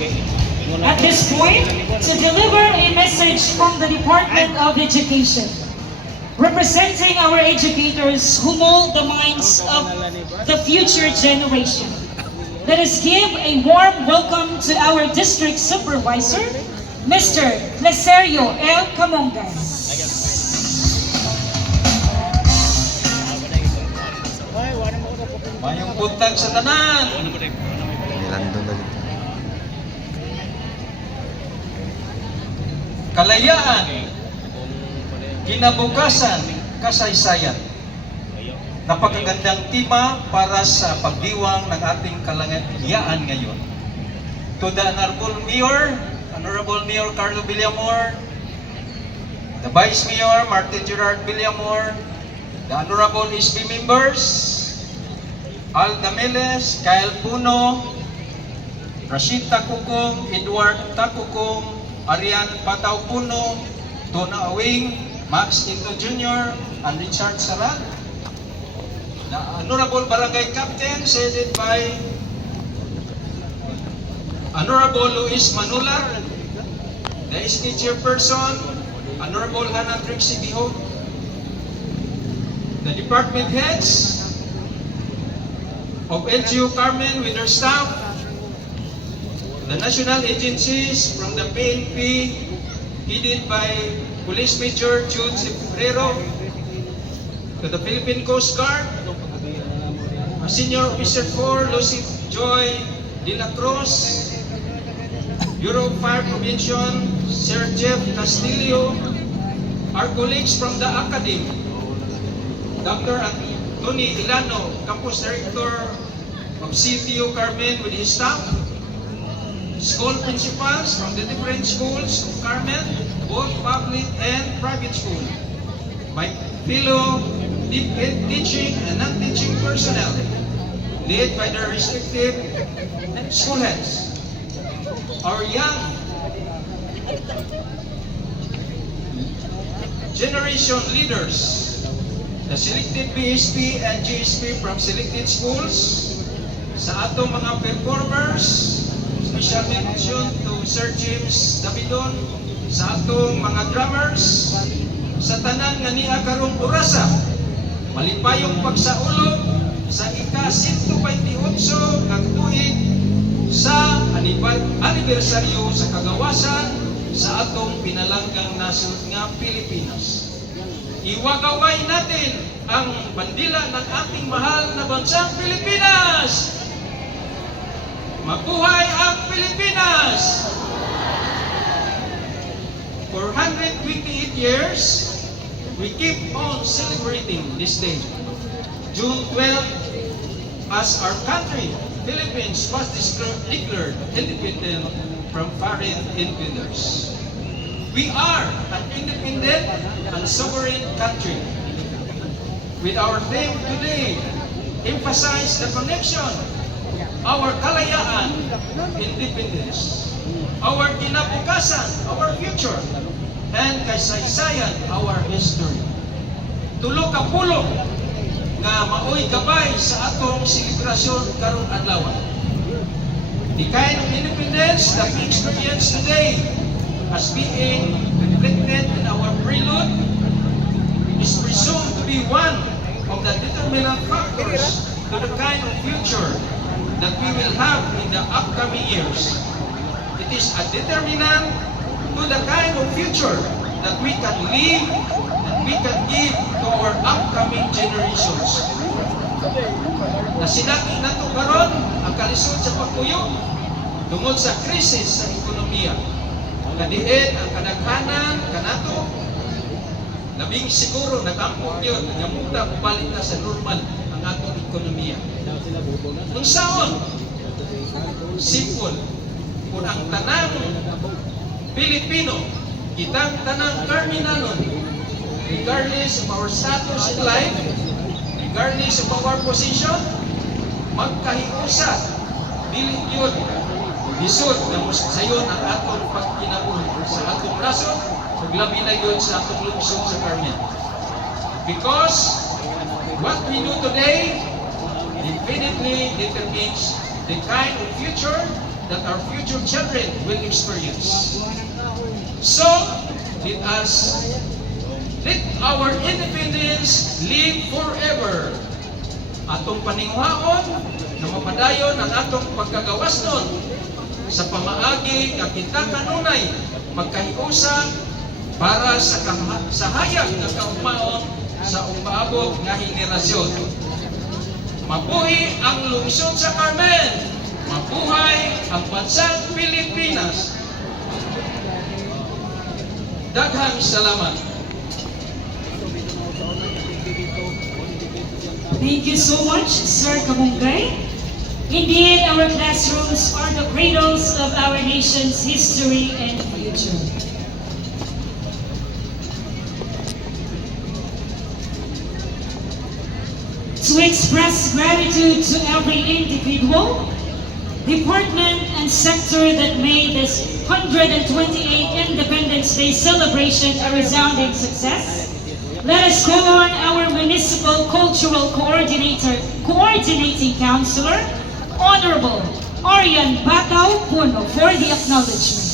at this point to deliver a message from the Department of Education, representing our educators who mold the minds of the future generation. Let us give a warm welcome to our district supervisor, Mr. Leserio L. Camongas. Mayong buntag sa tanan. Kalayaan, kinabukasan, kasaysayan. Napakagandang tema para sa pagdiwang ng ating kalayaan ngayon. To the Honorable Mayor Carlo Villamor, the Vice Mayor Martin Gerard Villamor, the Honorable SB members, Al Dameles, Kyle Puno, Rashid Takukong, Edward Takukong, Arian Pataw Puno, Tona Awing, Max Ito Jr., and Richard Saran. The Honorable Barangay Captain, headed by Honorable Luis Manula, the SK Chairperson, Honorable Hannah Trixie Biho, the department heads of LGU Carmen with their staff, the national agencies from the PNP, headed by Police Major Jude Ciprero, to the Philippine Coast Guard, Senior Officer 4, Lucy Joy De La Cruz, Bureau of Fire Prevention, Sir Jeff Castillo, our colleagues from the Academy, Dr. Tony Ilano, Campus Director of CTU Carmen with his staff, school principals from the different schools of Carmen, both public and private school, my fellow teaching and non-teaching personnel, led by their respective school heads, our young generation leaders, the selected BSP and GSP from selected schools, sa atong mga performers, special mention to Sir James Davidon, sa atong mga drummers, sa tanan nga niya karong orasa, malipayong pagsaulog sa ika-128 ng tuig sa anibersaryo sa kagawasan sa atong pinalanggang nasod nga Pilipinas. Iwagaway natin ang bandila ng ating mahal na bansang Pilipinas! Mabuhay ang Pilipinas! For 128 years, we keep on celebrating this day, June 12, as our country, Philippines, was declared independent from foreign invaders. We are an independent and sovereign country. With our theme today, emphasize the connection, our kalayaan, independence, our kinabukasan, our future, and kasaysayan, our history. Tulo ka pulong nga maoy gabay sa atong selebrasyon karong adlaw. The kind of independence that we experience today as being reflected in our prelude is presumed to be one of the determinant factors to the kind of future that we will have in the upcoming years. It is a determinant to the kind of future that we can live and we can give to our upcoming generations. Nasinati nato karon ang kalisod sa pagpuyo tungod sa krisis sa ekonomiya. Kadiin ang kadaghanan kanato labing siguro nag-ampong yun nga muda balik na sa normal ang atong ekonomiya. Kung saon, simple, kung ang tanang Pilipino, kitang tanang Carminanon, regardless of our status in life, regardless of our position, magkahiusa, dili yun, lisod na sayon ang atong pagkinabuhi sa atong rason, paglabi na yun sa atong lungsod sa Carmen. Because what we do today definitely determines the kind of future that our future children will experience. So, let our independence live forever. Atong paningwaon na mapadayon ang atong pagkagawas nun sa pamaagi nga kita kanunay magkahiusa para sa hayag nga kaugmaon sa umaabot nga henerasyon. Mabuhi ang lungsod sa Carmen! Mabuhay ang bansang Pilipinas! Daghang salamat! Thank you so much, Sir Kabungay. Indeed, our classrooms are the cradles of our nation's history and future. To express gratitude to every individual, department, and sector that made this 128th Independence Day celebration a resounding success, let us call on our Municipal Cultural Coordinating Councilor, Honorable Arian Batao Puno, for the acknowledgement.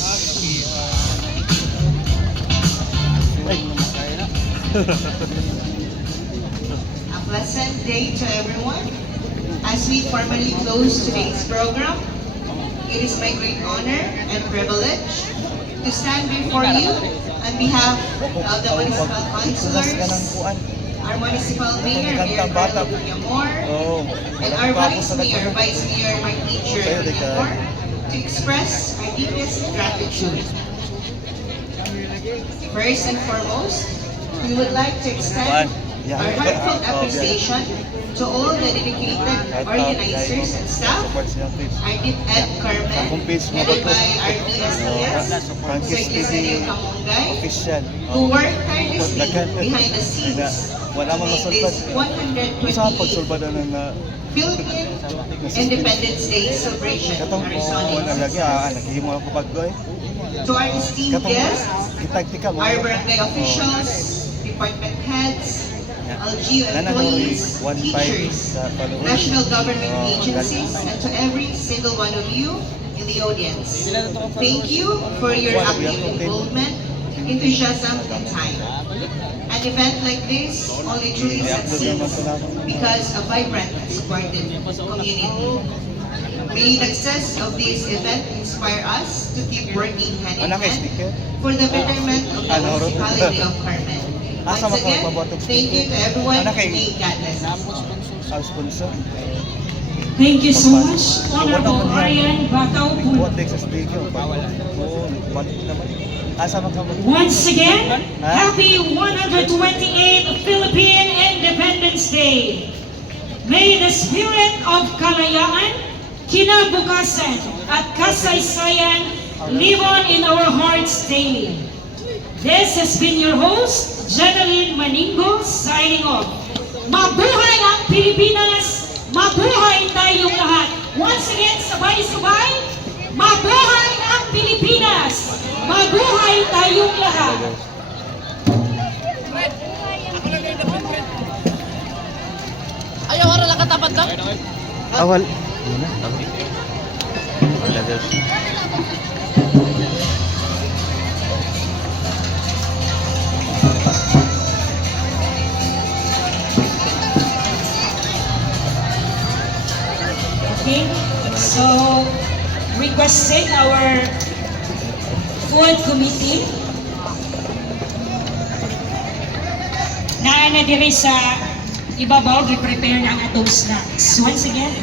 A pleasant day to everyone. As we formally close today's program, it is my great honor and privilege to stand before you on behalf of the municipal councilors, our municipal mayor, Mayor Carlo Villamor, and our vice mayor, Mike Teacher Villamor, to express our deepest gratitude. First and foremost, we would like to extend our heartfelt appreciation to all the dedicated organizers and staff, our DepEd Carmen, headed by our DSTS, Secretary Kamungay, who worked tirelessly behind the scenes to make this 128th Philippine Independence Day celebration a resounding success. To our esteemed guests, our barangay officials, department heads, LGU employees, teachers, national government agencies, and to every single one of you in the audience. Thank you for your active involvement, enthusiasm, and time. An event like this only truly succeeds because of vibrant and supportive community. May the success of this event inspire us to keep working hand in hand for the betterment of the municipality of Carmen. Once again, thank you to everyone. May God bless us. Thank you so much, Honorable Arian Batao Puno. Once again, happy 128th Philippine Independence Day. May the spirit of kalayaan, kinabukasan, at kasaysayan live on in our hearts daily. This has been your host, Jeneline Maningo, signing off. Mabuhay ang Pilipinas! Mabuhay tayong lahat! Once again, sabay-sabay, mabuhay ang Pilipinas! Mabuhay tayong lahat! Ayaw, harap lang katapat lang. Awal. Wala daw. Okay, so requesting our food committee na diri sa ibabaw, gi-prepare na ang atong snacks. Once again,